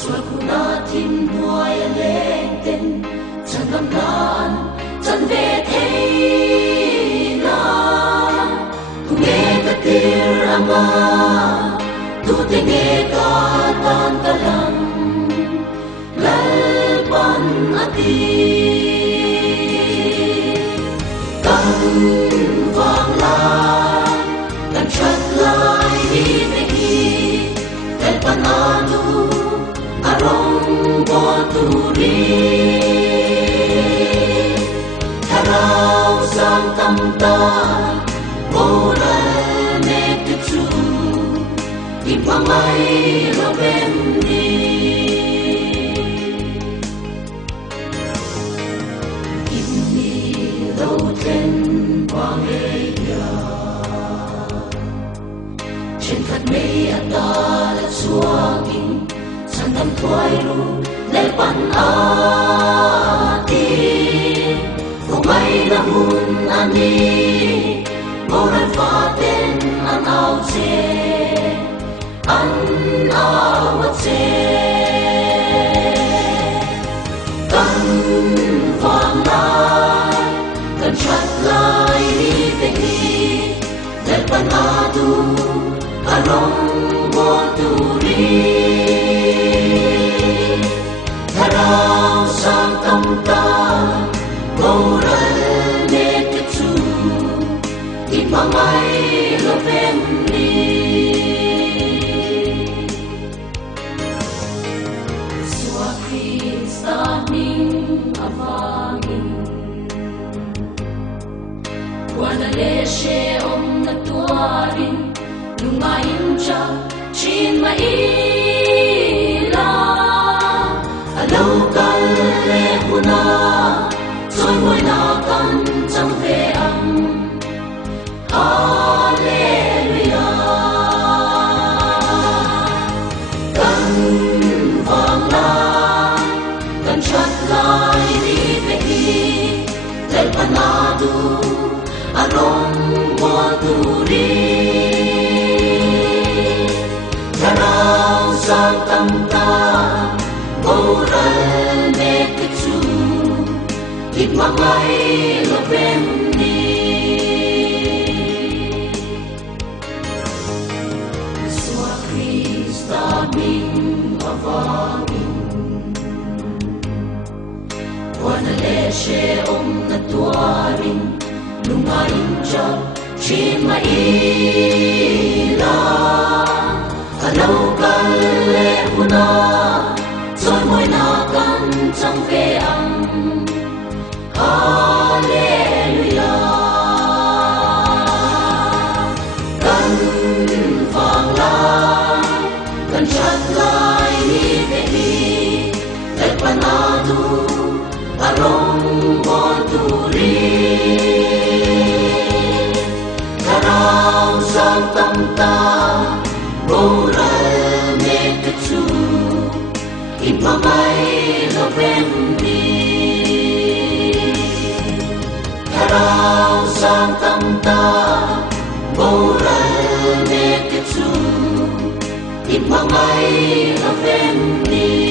Sual kunatin buhay alenten Chan lamnan, chan vethe na Tunge katir ama Tutenge katan kalang Lalpan ati Kan vang lai Kan chat lai hi vehi Lalpan anu Arong boturi Harau sang tamta Moral neketu Ipamay lobendi Inni roten pangeya Chenkat mei atalat suaging Santam tuairu lepan ati Kumay lahun ani Moran faten an auce An awatse Kan vang lai Kan chat lai ni vehi Lepan adu Arong boturi Harau sang tamta Moral neketu Ipamay lovendi Suakit sa aming avangin Kuanaleshe om natuarin Lumayin siya chin maila Alaw kale huna Soy mo'y nakan sang veang Hallelujah Kan vang lai Kan chat lai di vehi Lel panadu Arong boturi Harau sang tamta Moral neketu Ipamay lobendi Sua Krista ming avangin Kuanaleshe om natuarin Lumayin siya chin maila Alaw kale huna Soy mo'y nakan sang veang Hallelujah Kan vang lai Kan chat lai ni vehi Lepan adu Arong boturi Harau sang tamta Moral neketu Ipamay lobendi Harau sang tamta Moral neketu Ipamay lobendi